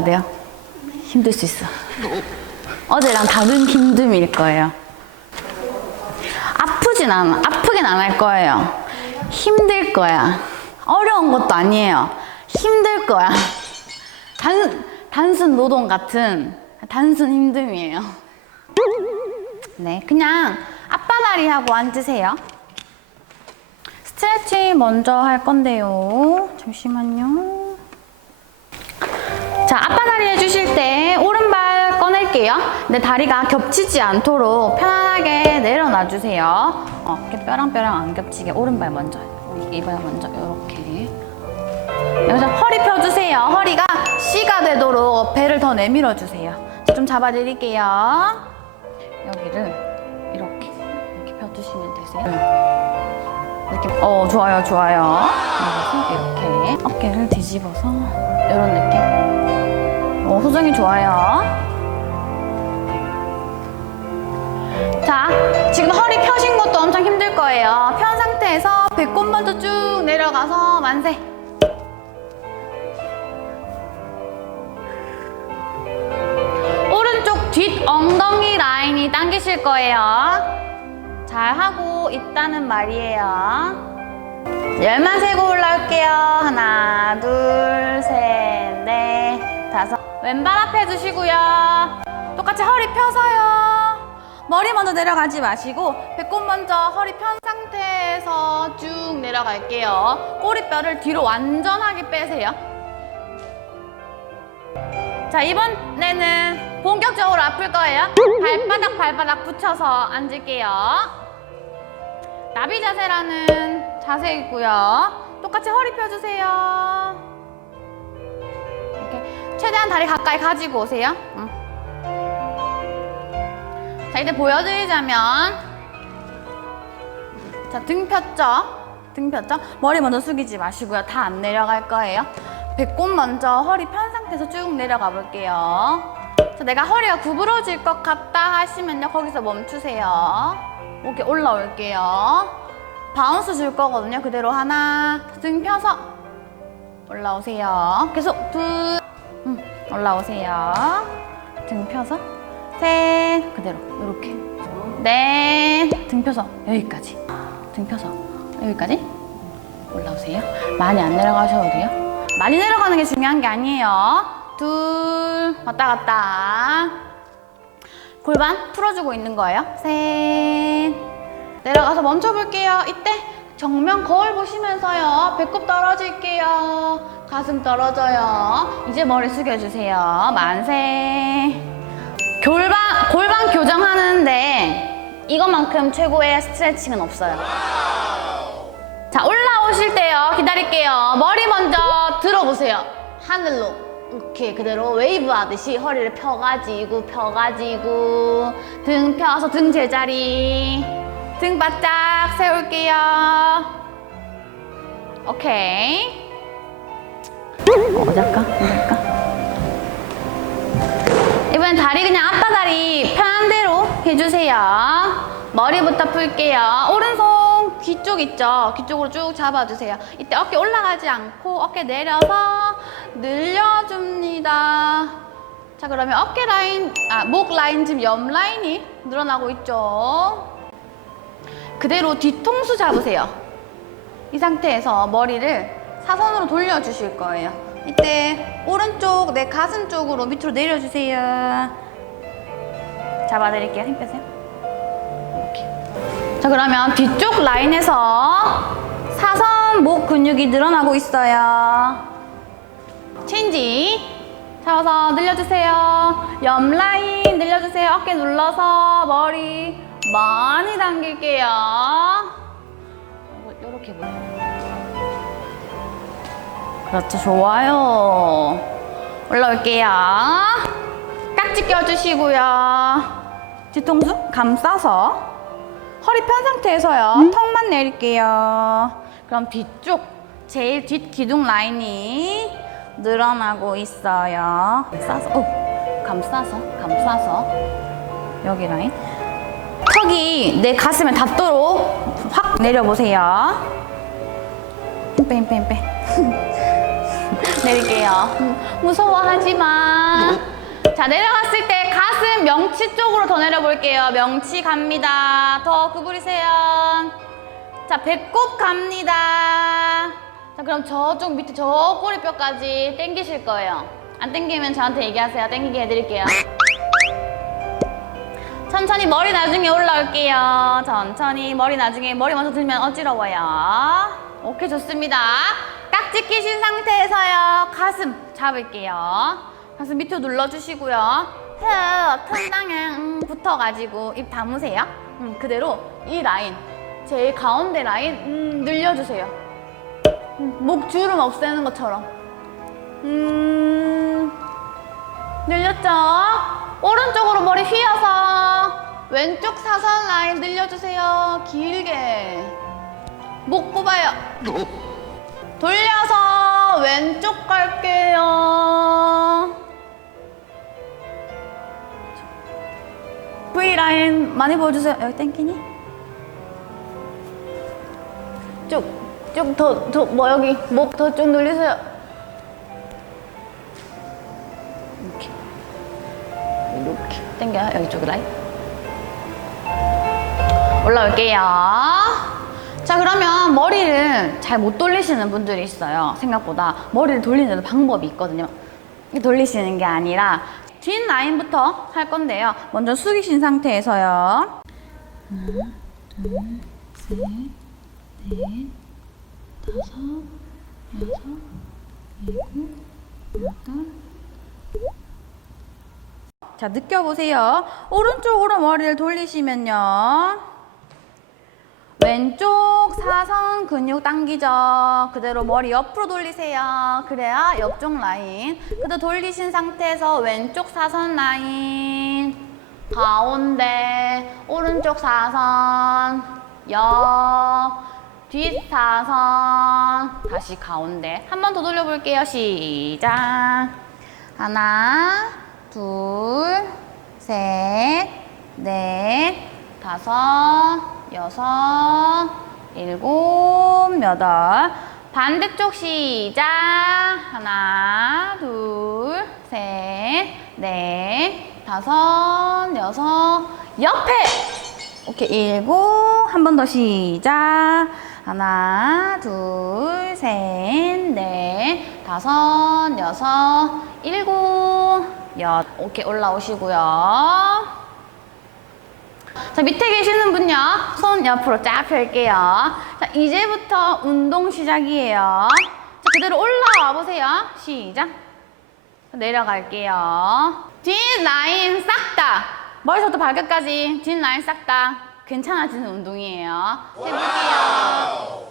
먹어야 돼요. 힘들 수 있어. 어제랑 다른 힘듦일 거예요. 아프진 않아. 아프긴 안 할 거예요. 힘들 거야. 어려운 것도 아니에요. 힘들 거야. 단, 단순 노동 같은 단순 힘듦이에요. 네, 그냥 앞바다리 하고 앉으세요. 스트레칭 먼저 할 건데요. 잠시만요. 자, 앞바다리 해주실 때 오른발 꺼낼게요. 근데 다리가 겹치지 않도록 편안하게 내려놔 주세요. 어, 이렇게 뼈랑 뼈랑 안 겹치게 오른발 먼저, 이발 먼저 이렇게. 여기서 허리 펴주세요. 허리가 C가 되도록 배를 더 내밀어 주세요. 좀 잡아드릴게요. 여기를 이렇게 이렇게 펴주시면 되세요. 이렇게 어 좋아요 좋아요. 이렇게 어깨를 뒤집어서 이런 느낌. 어 소정이 좋아요. 자 지금 허리 펴신 것도 엄청 힘들 거예요. 편 상태에서 배꼽 먼저 쭉 내려가서 만세. 오른쪽 뒷 엉덩이 라인이 당기실 거예요. 잘 하고 있다는 말이에요. 열만 세고 올라올게요. 하나, 둘, 셋. 왼발 앞 해주시고요. 똑같이 허리 펴서요. 머리 먼저 내려가지 마시고 배꼽 먼저 허리 편 상태에서 쭉 내려갈게요. 꼬리뼈를 뒤로 완전하게 빼세요. 자 이번에는 본격적으로 아플 거예요 발바닥 발바닥 붙여서 앉을게요 나비 자세라는 자세이고요 똑같이 허리 펴주세요 최대한 다리 가까이 가지고 오세요 응. 자 이제 보여드리자면 자 등 폈죠 등 폈죠 머리 먼저 숙이지 마시고요 다 안 내려갈 거예요 배꼽 먼저 허리 편 상태에서 쭉 내려가 볼게요. 자, 내가 허리가 구부러질 것 같다 하시면요. 거기서 멈추세요. 이렇게 올라올게요. 바운스 줄 거거든요. 그대로 하나, 등 펴서 올라오세요. 계속 둘, 음, 올라오세요. 등 펴서 셋, 그대로 이렇게 넷, 등 펴서 여기까지. 등 펴서 여기까지 올라오세요. 많이 안 내려가셔도 돼요. 많이 내려가는 게 중요한 게 아니에요. 둘, 왔다 갔다. 골반 풀어주고 있는 거예요. 셋. 내려가서 멈춰볼게요. 이때 정면 거울 보시면서요. 배꼽 떨어질게요. 가슴 떨어져요. 이제 머리 숙여주세요. 만세. 골반, 골반 교정하는데 이것만큼 최고의 스트레칭은 없어요. 자, 올라오실 때요. 기다릴게요. 머리 먼저 들어보세요. 하늘로. 이렇게 그대로 웨이브 하듯이 허리를 펴가지고, 펴가지고, 등 펴서 등 제자리. 등 바짝 세울게요. 오케이. 어디 할까? 이번엔 다리 그냥 앞바다리 편한 대로 해주세요. 머리부터 풀게요. 오른손 귀 쪽 있죠? 귀 쪽으로 쭉 잡아주세요. 이때 어깨 올라가지 않고 어깨 내려서 늘려줍니다. 자 그러면 어깨 라인, 아, 목 라인 지금 옆 라인이 늘어나고 있죠? 그대로 뒤통수 잡으세요. 이 상태에서 머리를 사선으로 돌려주실 거예요. 이때 오른쪽 내 가슴 쪽으로 밑으로 내려주세요. 잡아드릴게요. 힘 빼세요. 자 그러면 뒤쪽 라인에서 사선 목 근육이 늘어나고 있어요. 체인지. 잡아서 늘려주세요. 옆 라인 늘려주세요. 어깨 눌러서 머리 많이 당길게요. 이렇게 보세요. 그렇죠. 좋아요. 올라올게요. 깍지 껴주시고요. 뒤통수 감싸서 허리 편 상태에서요. 턱만 내릴게요. 그럼 뒤쪽 제일 뒷 기둥 라인이 늘어나고 있어요. 감싸서, 어, 감싸서, 감싸서 여기 라인. 턱이 내 가슴에 닿도록 확 내려보세요. 빼. 내릴게요. 음, 무서워하지 마. 자, 내려갔을 때 가슴 명치 쪽으로 더 내려볼게요. 명치 갑니다. 더 구부리세요. 자, 배꼽 갑니다. 자, 그럼 저쪽 밑에 저 꼬리뼈까지 당기실 거예요. 안 당기면 저한테 얘기하세요. 당기게 해드릴게요. 천천히 머리 나중에 올라올게요. 천천히 머리 나중에 머리 먼저 들면 어지러워요. 오케이 좋습니다. 끼신 상태에서요. 가슴 잡을게요. 가슴 밑으로 눌러주시고요. 후, 턴당에 음, 붙어가지고 입 다무세요. 음, 그대로 이 라인, 제일 가운데 라인 음, 늘려주세요. 음, 목 주름 없애는 것처럼. 음, 늘렸죠? 오른쪽으로 머리 휘어서 왼쪽 사선 라인 늘려주세요. 길게. 목 뽑아요. 돌려서 왼쪽 갈게요. V 라인 많이 보여주세요. 여기 땡기니? 쭉, 쭉 더, 더, 뭐 여기 목 더 쭉 늘리세요. 이렇게. 이렇게 당겨요 여기 쪽 라인 올라올게요 자 그러면 머리를 잘 못 돌리시는 분들이 있어요 생각보다 머리를 돌리는 방법이 있거든요 돌리시는 게 아니라 뒷 라인부터 할 건데요 먼저 숙이신 상태에서요 자, 느껴보세요. 오른쪽으로 머리를 돌리시면요. 왼쪽 사선 근육 당기죠. 그대로 머리 옆으로 돌리세요. 그래야 옆쪽 라인. 그대로 돌리신 상태에서 왼쪽 사선 라인. 가운데, 오른쪽 사선, 옆, 뒷 사선. 다시 가운데. 한 번 더 돌려볼게요. 시작. 하나, 둘, 셋, 넷, 다섯, 여섯, 일곱, 여덟. 반대쪽 시작. 하나, 둘, 셋, 넷, 다섯, 여섯, 옆에. 오케이, 일곱. 한 번 더 시작. 하나, 둘, 셋, 넷, 다섯, 여섯, 일곱, 여. 오케이, 올라오시고요. 자, 밑에 계시는 분요. 손 옆으로 쫙 펼게요. 자, 이제부터 운동 시작이에요. 자, 그대로 올라와 보세요. 시작. 내려갈게요. 뒷 라인 싹 다. 머리부터 발끝까지 뒷 라인 싹 다. 괜찮아지는 운동이에요. 해볼게요.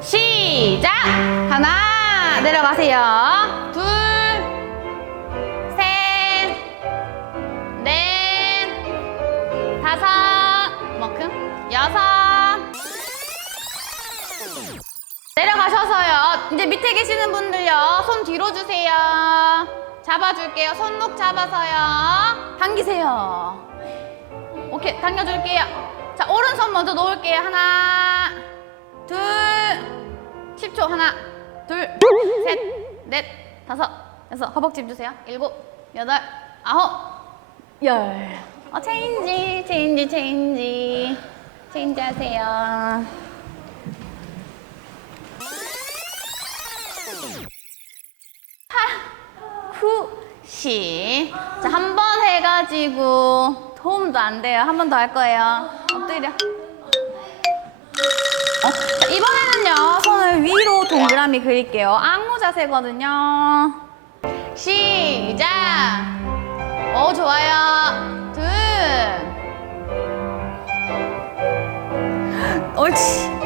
시작! 하나, 내려가세요. 이제 밑에 계시는 분들요. 손 뒤로 주세요. 잡아줄게요. 손목 잡아서요. 당기세요. 오케이, 당겨줄게요. 자, 오른손 먼저 놓을게요. 하나, 둘, 10초. 하나, 둘, 셋, 넷, 다섯, 여섯. 허벅지 주세요. 일곱, 여덟, 아홉, 열. 어, 체인지, 체인지, 체인지. 체인지 하세요. 후, 시. 자, 한 번 해가지고 도움도 안 돼요. 한 번 더 할 거예요. 엎드려. 어, 자, 이번에는요, 손을 위로 동그라미 그릴게요. 악무 자세거든요. 시작! 오, 좋아요. 둘. 옳지.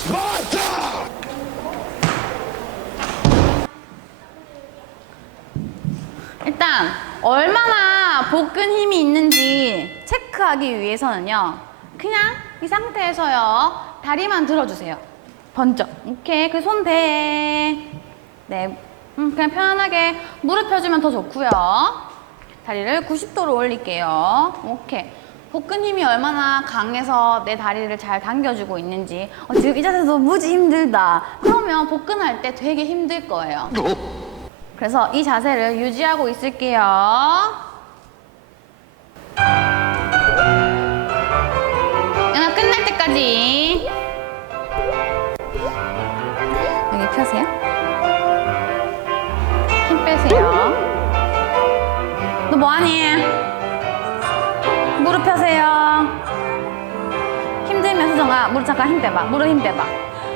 Sparta! 일단 얼마나 복근 힘이 있는지 체크하기 위해서는요. 그냥 이 상태에서요. 다리만 들어주세요. 번쩍. 오케이. 그 손 대. 네. 음, 그냥 편안하게 무릎 펴주면 더 좋고요. 다리를 90도로 올릴게요. 오케이. 복근 힘이 얼마나 강해서 내 다리를 잘 당겨주고 있는지. 어, 지금 이 자세도 무지 힘들다. 그러면 복근할 때 되게 힘들 거예요. 그래서 이 자세를 유지하고 있을게요. 연아 끝날 때까지. 여기 펴세요. 힘 빼세요. 너 뭐하니? 무릎 펴세요. 힘들면 수정아, 무릎 잠깐 힘 빼봐. 무릎 힘 빼봐.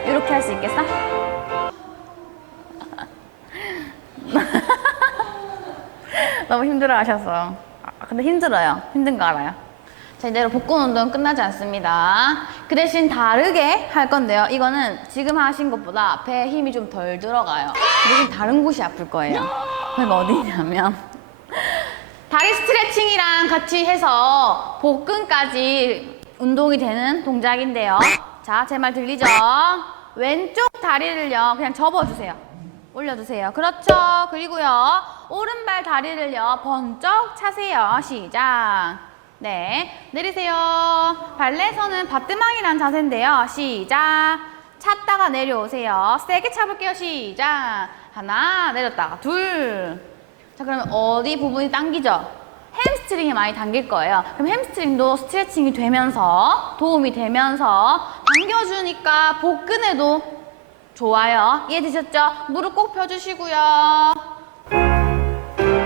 이렇게 할 수 있겠어? 너무 힘들어 하셨어. 아, 근데 힘들어요. 힘든 거 알아요. 자, 이대로 복근 운동 끝나지 않습니다. 그 대신 다르게 할 건데요. 이거는 지금 하신 것보다 배에 힘이 좀 덜 들어가요. 여긴 다른 곳이 아플 거예요. 그게 어디냐면 다리 스트레칭이랑 같이 해서 복근까지 운동이 되는 동작인데요. 자, 제 말 들리죠? 왼쪽 다리를요, 그냥 접어주세요. 올려주세요. 그렇죠. 그리고요, 오른발 다리를요, 번쩍 차세요. 시작. 네. 내리세요. 발레서는 바뜨망이란 자세인데요. 시작. 찼다가 내려오세요. 세게 차볼게요. 시작. 하나, 내렸다가 둘. 자, 그러면 어디 부분이 당기죠? 햄스트링이 많이 당길 거예요. 그럼 햄스트링도 스트레칭이 되면서 도움이 되면서 당겨주니까 복근에도 좋아요. 이해되셨죠? 무릎 꼭 펴주시고요.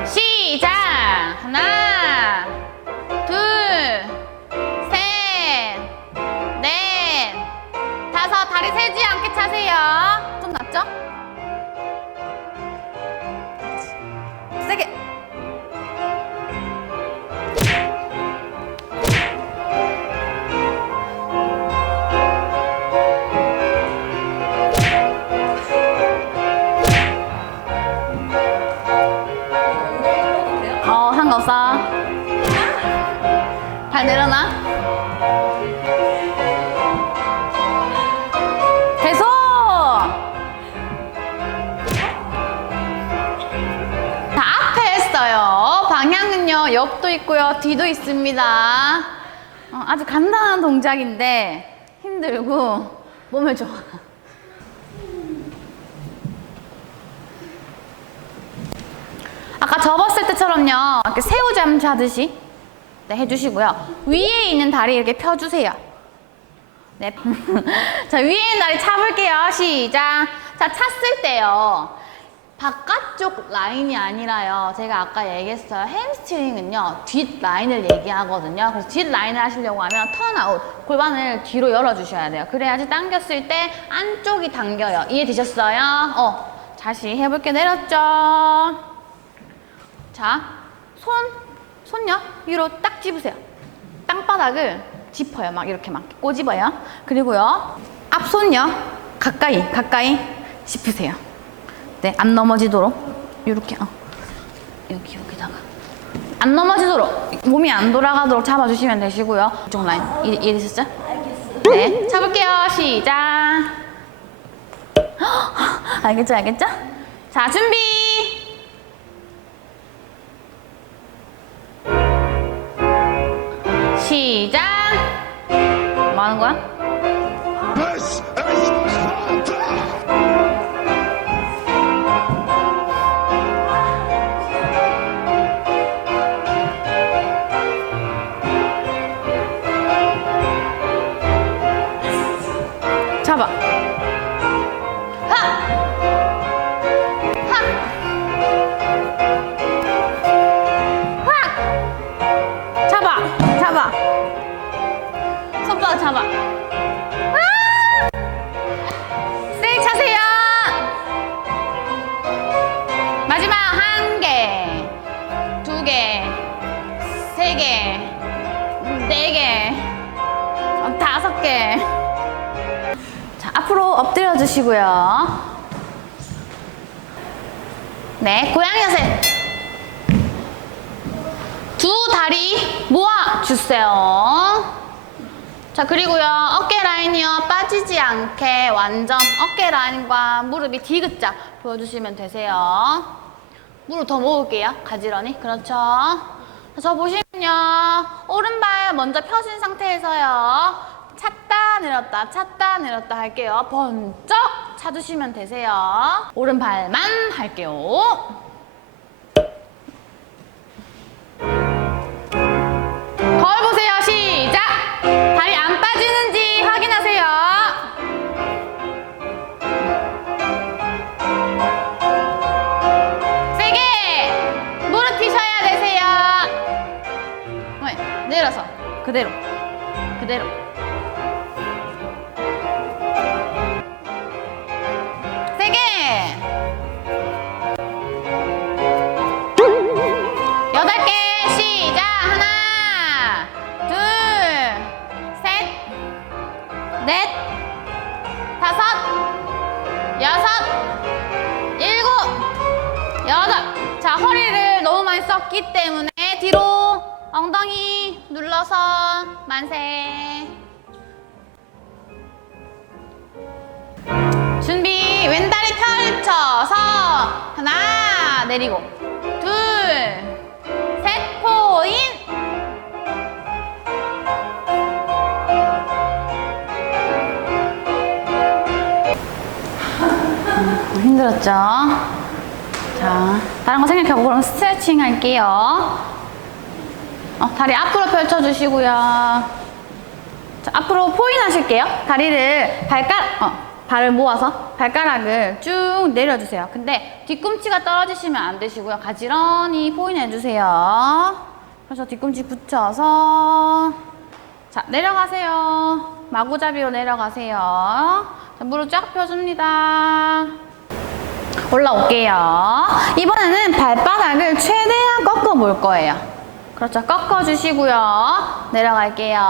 시작! 옆도 있고요, 뒤도 있습니다. 어, 아주 간단한 동작인데 힘들고 몸에 좋아. 아까 접었을 때처럼요, 이렇게 새우잠 자듯이 네, 해주시고요. 위에 있는 다리 이렇게 펴주세요. 네. 자, 위에 있는 다리 차볼게요. 시작. 자, 찼을 때요. 바깥쪽 라인이 아니라요. 제가 아까 얘기했어요. 햄스트링은요. 뒷 라인을 얘기하거든요. 그래서 뒷 라인을 하시려고 하면 턴아웃. 골반을 뒤로 열어주셔야 돼요. 그래야지 당겼을 때 안쪽이 당겨요. 이해되셨어요? 어. 다시 해볼게. 내렸죠? 자, 손, 손요. 위로 딱 집으세요. 땅바닥을 짚어요. 막 이렇게 막 꼬집어요. 그리고요. 앞손요. 가까이, 가까이 짚으세요. 네, 안 넘어지도록. 이렇게, 어. 여기, 여기다가. 안 넘어지도록. 몸이 안 돌아가도록 잡아주시면 되시고요. 이쪽 라인. 이해, 이해되셨죠? 네. 잡을게요. 시작. 알겠죠, 알겠죠? 자, 준비. 시작. 뭐 하는 거야? 주시고요. 네, 고양이 자세. 두 다리 모아 주세요. 자, 그리고요, 어깨 라인이요, 빠지지 않게 완전 어깨 라인과 무릎이 디귿자 보여주시면 되세요. 무릎 더 모을게요, 가지런히. 그렇죠. 자, 저 보시면요, 오른발 먼저 펴신 상태에서요, 찼다 내렸다, 찼다 내렸다 할게요. 번쩍 차주시면 되세요. 오른발만 할게요. 거울 보세요. 시작. 다리 안 빠지는지 확인하세요. 세게 무릎 피셔야 되세요. 어이, 내려서 그대로 그대로. 눌러서 만세. 준비 왼다리 펼쳐서 하나 내리고. 둘셋 포인. 음, 힘들었죠? 자 다른 거 생각하고 그럼 스트레칭 할게요 어, 다리 앞으로 펼쳐주시고요 자, 앞으로 포인 하실게요. 다리를 발가락, 어, 발을 모아서 발가락을 쭉 내려주세요. 근데 뒤꿈치가 떨어지시면 안 되시고요. 가지런히 포인 해주세요. 그래서 뒤꿈치 붙여서 자 내려가세요. 마구잡이로 내려가세요. 자, 무릎 쫙 펴줍니다. 올라올게요. 이번에는 발바닥을 최대한 꺾어 볼 거예요. 그렇죠. 꺾어 주시고요. 내려갈게요.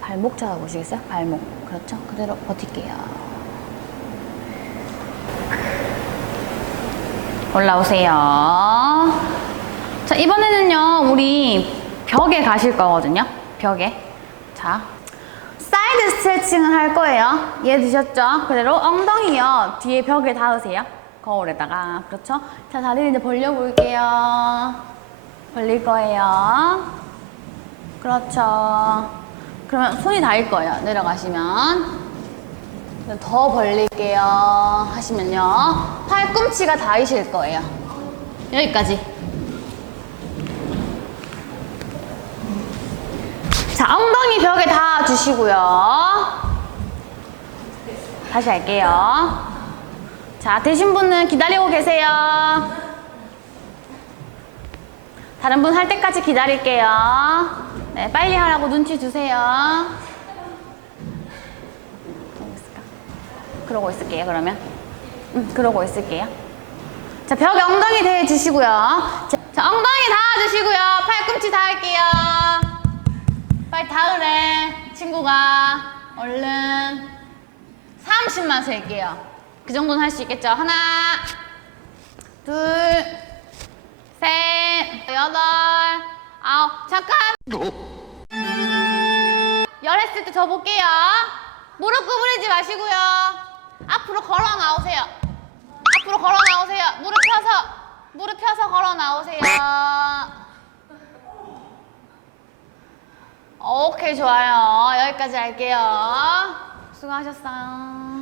발목 잡아보시겠어요? 발목. 그렇죠. 그대로 버틸게요. 올라오세요. 자, 이번에는요, 우리 벽에 가실 거거든요. 벽에. 자, 사이드 스트레칭을 할 거예요. 이해 되셨죠? 그대로 엉덩이요. 뒤에 벽에 닿으세요. 거울에다가. 그렇죠? 자, 다리를 이제 벌려볼게요. 벌릴 거예요. 그렇죠. 그러면 손이 닿을 거예요. 내려가시면. 더 벌릴게요. 하시면요. 팔꿈치가 닿으실 거예요. 여기까지. 자, 엉덩이 벽에 닿아주시고요. 다시 할게요. 자, 되신 분은 기다리고 계세요. 다른 분 할 때까지 기다릴게요. 네, 빨리 하라고 눈치 주세요. 그러고 있을게요, 그러면. 응, 그러고 있을게요. 자, 벽에 엉덩이 대주시고요. 자, 자, 엉덩이 닿아주시고요. 팔꿈치 닿을게요. 빨리 닿으래, 친구가. 얼른. 30만 셀게요. 그 정도는 할 수 있겠죠? 하나, 둘, 셋, 여덟, 아홉. 잠깐! 열 했을 때 저 볼게요. 무릎 구부리지 마시고요. 앞으로 걸어 나오세요. 앞으로 걸어 나오세요. 무릎 펴서, 무릎 펴서 걸어 나오세요. 오케이, 좋아요. 여기까지 할게요. 수고하셨어요.